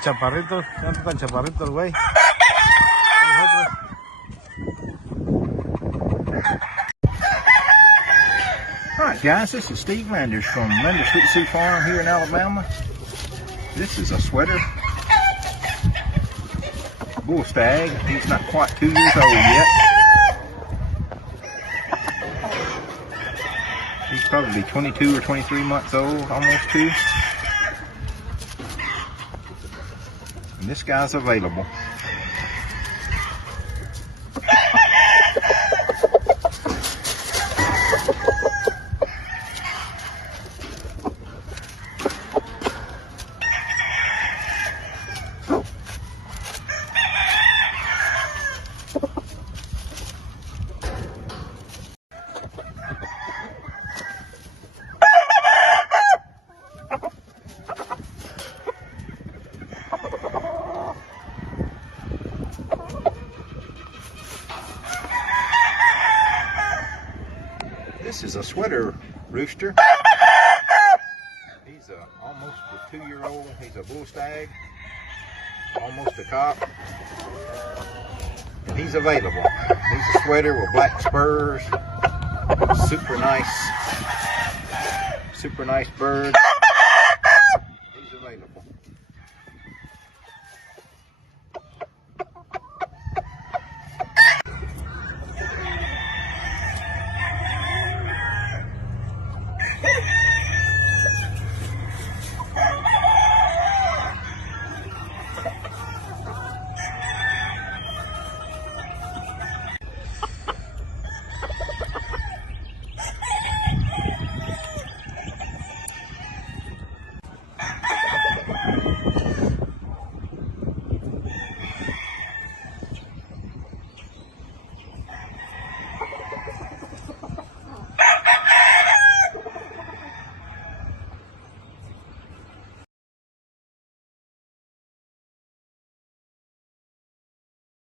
el chaparrito, ya no está tan chaparrito el güey. Alright guys, this is Steve Landers from Landers Sweet Sioux Farm here in Alabama. This is a sweater bull stag. He's not quite 2 years old yet. He's probably 22 or 23 months old, almost 2. And this guy's available. This is a sweater rooster. He's almost a 2-year-old. He's a bull stag, almost a cock, and he's available. He's a sweater with black spurs. Super nice bird.